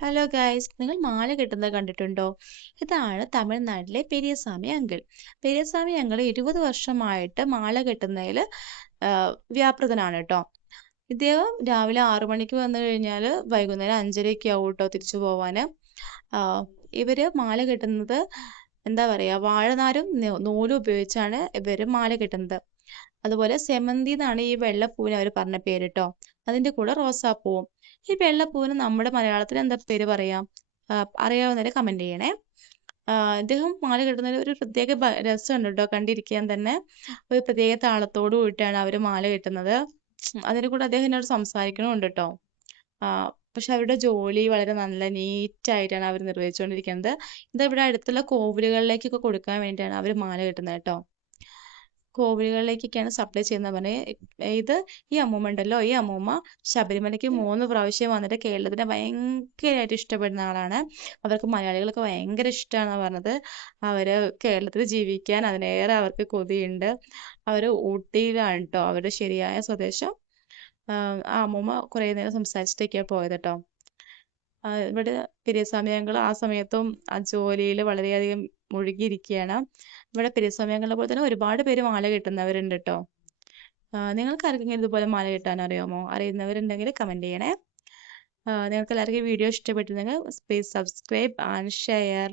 Hello guys, നിങ്ങൾ മാല കെട്ടുന്നത് കണ്ടിട്ടുണ്ടോ? ഇതാണ് തമിഴ്നാട്ടിലെ പെരിയസ്വാമി അങ്കിൾ. പെരിയസ്വാമി അങ്കിൾ 20 വർഷമായിട്ട് മാല കെട്ടുന്നതിൽ വ്യാപൃതനാണ് കേട്ടോ. ഇദ്ദേഹം രാവിലെ 6 മണിക്ക് വന്നു കഴിഞ്ഞാൽ വൈകുന്നേരം 5:30 ആവും കേട്ടോ തിരിച്ചു പോവാൻ. ഇവര് മാല കെട്ടുന്നത് എന്താ പറയുക, വാഴനാരും നൂലും ഉപയോഗിച്ചാണ് ഇവർ മാല കെട്ടുന്നത്. അതുപോലെ സെമന്തി എന്നാണ് ഈ വെള്ളപ്പൂവിന് അവർ പറഞ്ഞ പേര് കേട്ടോ. അതിൻ്റെ കൂടെ റോസാപ്പൂവും. ഈ വെള്ളപ്പൂവിന് നമ്മുടെ മലയാളത്തിൽ എന്താ പേര് പറയാം? അറിയാവുന്നവരെ കമൻറ്റ് ചെയ്യണേ. ഇദ്ദേഹം മാല കെട്ടുന്നതിൽ ഒരു പ്രത്യേക രസമുണ്ട് കേട്ടോ കണ്ടിരിക്കാൻ തന്നെ. ഒരു പ്രത്യേക താളത്തോട് കൂടിയിട്ടാണ് അവർ മാല കെട്ടുന്നത്. അതിൻ്റെ കൂടെ അദ്ദേഹം എന്നോട് സംസാരിക്കണമുണ്ട് കേട്ടോ. പക്ഷെ അവരുടെ ജോലി വളരെ നല്ല നീറ്റായിട്ടാണ് അവർ നിർവഹിച്ചുകൊണ്ടിരിക്കുന്നത്. ഇവിടെ അടുത്തുള്ള കോവിലുകളിലേക്കൊക്കെ കൊടുക്കാൻ വേണ്ടിയിട്ടാണ് അവർ മാല കെട്ടുന്നത് കേട്ടോ. കോവിലുകളിലേക്കൊക്കെയാണ് സപ്ലൈ ചെയ്യുന്നത് പറഞ്ഞത്. ഈ അമ്മൂമ്മ ഉണ്ടല്ലോ, ഈ അമ്മൂമ്മ ശബരിമലയ്ക്ക് 3 പ്രാവശ്യം വന്നിട്ട് കേരളത്തിനെ ഭയങ്കരമായിട്ട് ഇഷ്ടപ്പെടുന്ന ആളാണ്. അവർക്ക് മലയാളികളൊക്കെ ഭയങ്കര ഇഷ്ടമാണെന്നാണ് പറഞ്ഞത്. അവർ കേരളത്തിൽ ജീവിക്കാൻ അതിനേറെ അവർക്ക് കൊതിയുണ്ട്. അവർ ഊട്ടിയിലാണ് കേട്ടോ അവരുടെ ശരിയായ സ്വദേശം. ആ അമ്മൂമ്മ കുറേ നേരം സംസാരിച്ചിട്ടൊക്കെയാണ് പോയത് കേട്ടോ. ഇവിടെ പെരിയസ്വാമി അങ്കിൾ ആ സമയത്തും ആ ജോലിയിൽ വളരെയധികം മുഴുകിയിരിക്കുകയാണ്. ഇവിടെ പെരിയസ്വാമി അങ്കിളിനെ പോലെ തന്നെ ഒരുപാട് പേര് മാല കെട്ടുന്നവരുണ്ട് കേട്ടോ. നിങ്ങൾക്ക് ആർക്കെങ്കിലും ഇതുപോലെ മാല കെട്ടാൻ അറിയാമോ? അറിയുന്നവരുണ്ടെങ്കിൽ കമൻറ്റ് ചെയ്യണേ. നിങ്ങൾക്ക് എല്ലാവർക്കും ഈ വീഡിയോ ഇഷ്ടപ്പെട്ടിരുന്നെങ്കിൽ പ്ലീസ് സബ്സ്ക്രൈബ് ആൻഡ് ഷെയർ.